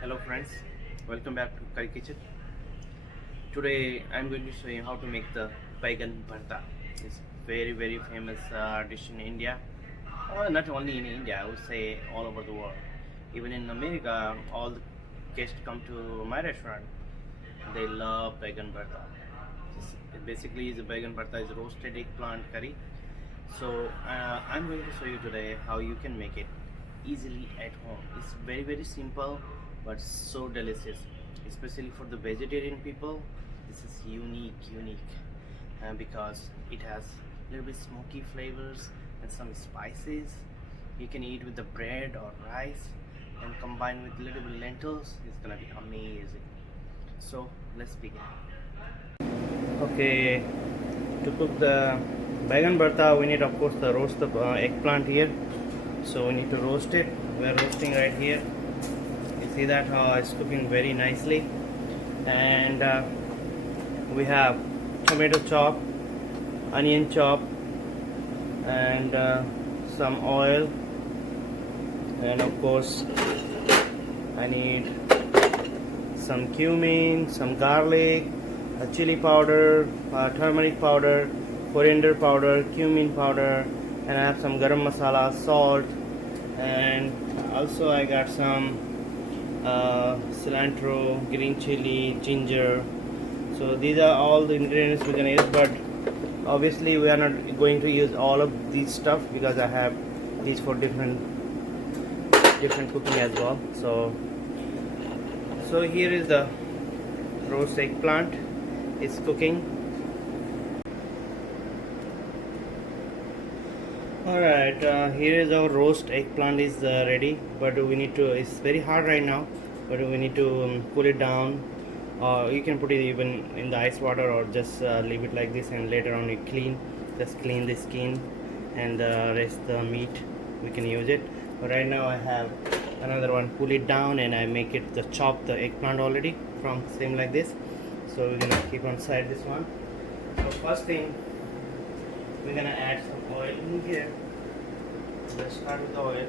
Hello friends, welcome back to Curry Kitchen. Today I'm going to show you how to make the Baigan bharta. It's very famous dish in India. Not only in India, I would say all over the world. Even in America, all the guests come to my restaurant. They love Baigan bharta. It basically is a Baigan bharta is roasted eggplant curry. So I'm going to show you today how you can make it easily at home. It's very simple but so delicious, especially for the vegetarian people. This is unique because it has a little bit smoky flavors and some spices. You can eat with the bread or rice and combine with little bit lentils. It's gonna be amazing. So let's begin. Okay, to cook the baigan bharta, we need of course to roast the eggplant here. So we need to roast it. We are roasting right here. You see that how it's cooking very nicely. And we have tomato chop, onion chop, and some oil. And of course, I need some cumin, some garlic, chili powder, turmeric powder, coriander powder, cumin powder, and I have some garam masala, salt, and also I got some cilantro, green chili, ginger. So these are all the ingredients we're gonna use, but obviously we are not going to use all of these stuff because I have these for different cooking as well. So here is the roast eggplant. It's cooking. Alright, here is our roast eggplant is ready, but we need to, it's very hard right now, but we need to cool it down. You can put it even in the ice water or just leave it like this, and later on you just clean the skin and the rest the meat we can use it. But right now I have another one, cool it down, and I make it chop the eggplant already from same like this. So we're gonna keep on side this one. So first thing, we're gonna add some oil in here. Let's start with the oil,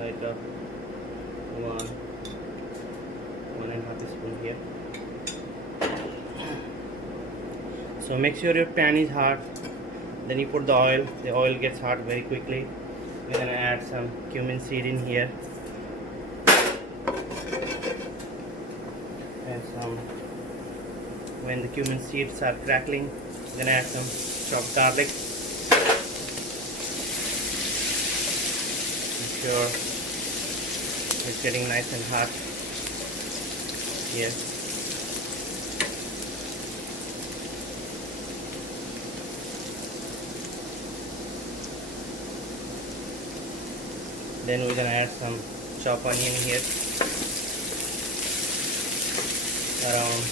like one and a half teaspoon here. So make sure your pan is hot. Then you put the oil. The oil gets hot very quickly. We're gonna add some cumin seed in here, and when the cumin seeds start crackling, we're gonna add some chopped garlic. Make sure it's getting nice and hot here. Then we're gonna add some chopped onion here, around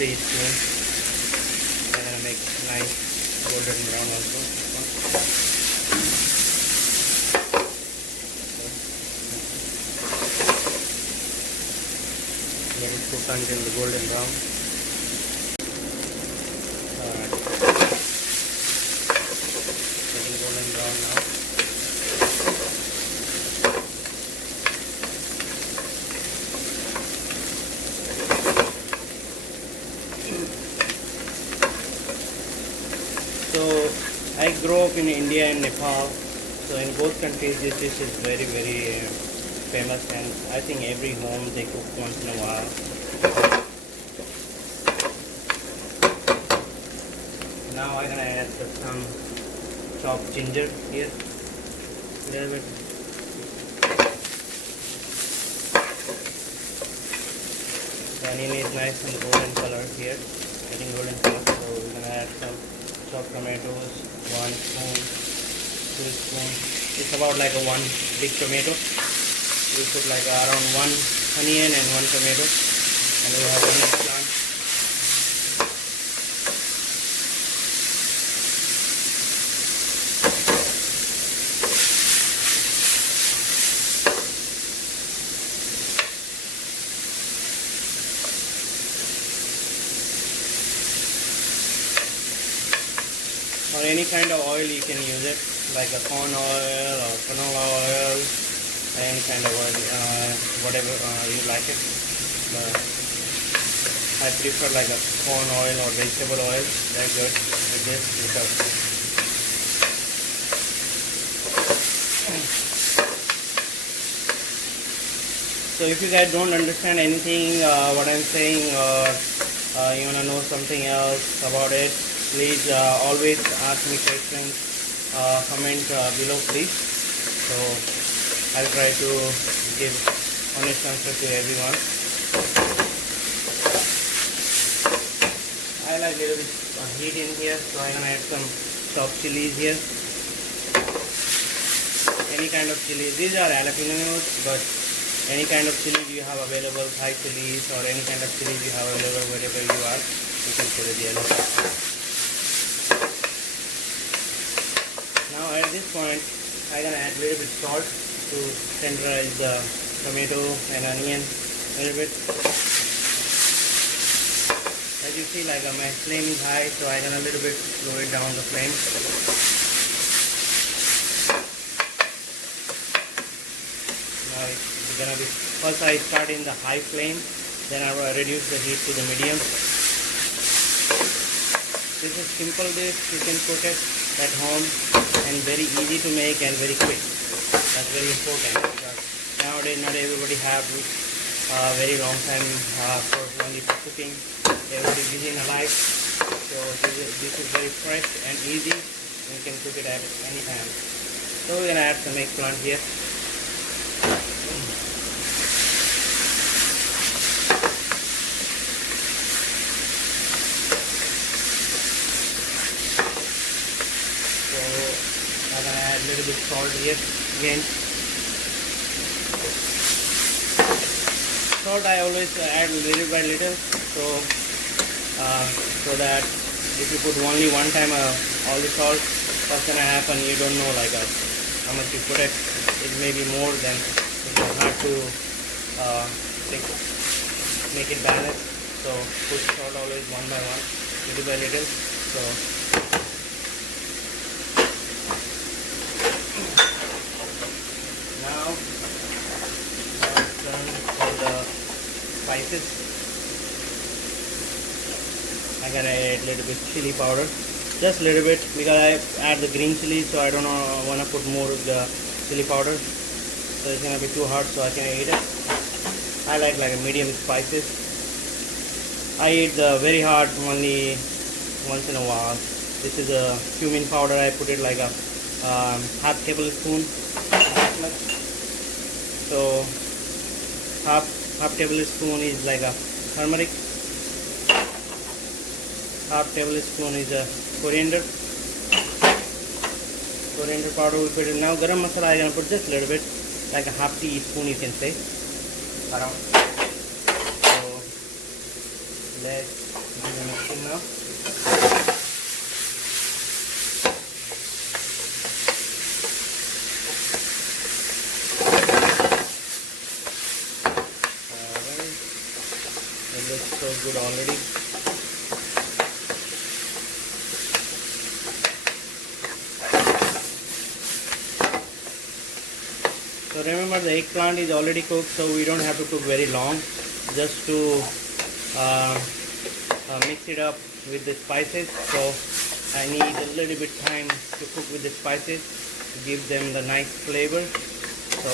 3 spoons. We're gonna make nice golden brown also. Let it cook until the golden brown. Alright, getting golden brown now. So I grew up in India and Nepal. So in both countries this dish is very famous, and I think every home they cook once in a while. Now I'm gonna add some chopped ginger here. A little bit. The onion is nice and golden color here. Getting golden color. So we're gonna add some chopped tomatoes, 1 spoon, 2 spoons. It's about like a 1 big tomato. We put like around 1 onion and 1 tomato, and we have 1 eggplant. Or any kind of oil you can use it, like a corn oil or canola oil, any kind of oil, whatever you like it. I prefer like a corn oil or vegetable oil. They're good with this because so if you guys don't understand anything what I'm saying, or you wanna know something else about it, please always ask me questions. Comment below, please. So I'll try to give honest answer to everyone. I like a little bit heat in here, so I'm gonna add some chopped chilies here. Any kind of chili. These are jalapenos, but any kind of chili you have available, Thai chilies or any kind of chilies you have available wherever you are, you can put it here. Now at this point, I'm gonna add a little bit salt to tenderize the tomato and onion a little bit. As you see, like my flame is high, so I'm gonna a little bit slow it down the flame. Now it's gonna be, first I start in the high flame, then I will reduce the heat to the medium. This is simple dish, you can cook it at home and very easy to make and very quick. That's very important because nowadays not everybody have very long time for only for cooking. Everybody busy in a life, so this is very fresh and easy. You can cook it at any time. So we're gonna add some eggplant here. So I'm gonna add a little bit salt here again. Salt I always add little by little, so that if you put only one time all the salt, what's gonna happen? You don't know like how much you put it. It may be more than it's hard to make it balanced. So put salt always one by one, little by little. So now it's done for the spices. I'm gonna add a little bit chili powder, just a little bit, because I add the green chili, so I don't want to put more of the chili powder, so it's gonna be too hot, so I can eat it. I like a medium spices. I eat the very hot only once in a while. This is a cumin powder. I put it like a half tablespoon. So half tablespoon is like a turmeric. Half tablespoon is a coriander powder. We put it now. Garam masala I'm gonna put just a little bit, like a half teaspoon, you can say, around. So let's do the mixing now. Alright, it looks so good already. So remember, the eggplant is already cooked, so we don't have to cook very long, just to mix it up with the spices. So I need a little bit time to cook with the spices to give them the nice flavor. So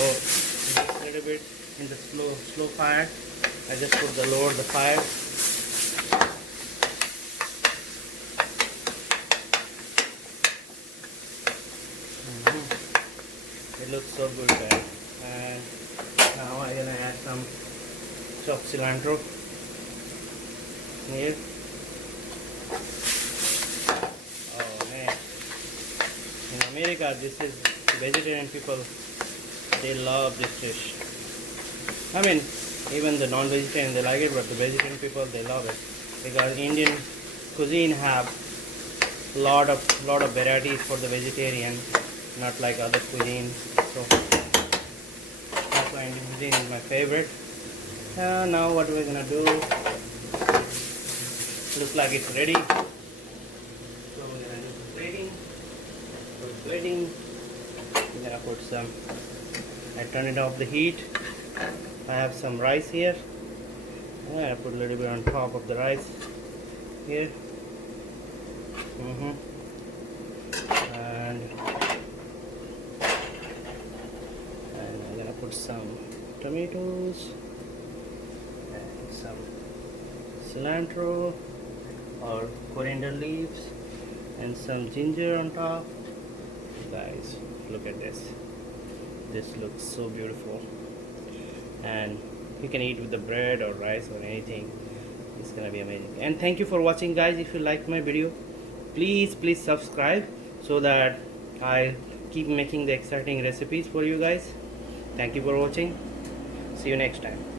just a little bit in the slow fire. I just put the lower the fire. It looks so good, guys. And now I'm gonna add some chopped cilantro here. Oh man, in America this is vegetarian people, they love this dish. I mean, even the non-vegetarian they like it, but the vegetarian people they love it because Indian cuisine have lot of varieties for the vegetarian, not like other cuisine. So that's why Indian cuisine is my favorite. Now what we're gonna do, looks like it's ready. So we're gonna do the plating. For plating, we're gonna put some I turn it off the heat. I have some rice here. I put a little bit on top of the rice here. And I'm gonna put some tomatoes and some cilantro or coriander leaves and some ginger on top. Guys, look at this. This looks so beautiful, and you can eat with the bread or rice or anything. It's gonna be amazing. And thank you for watching, guys. If you like my video, please subscribe so that I keep making the exciting recipes for you guys. Thank you for watching. See you next time.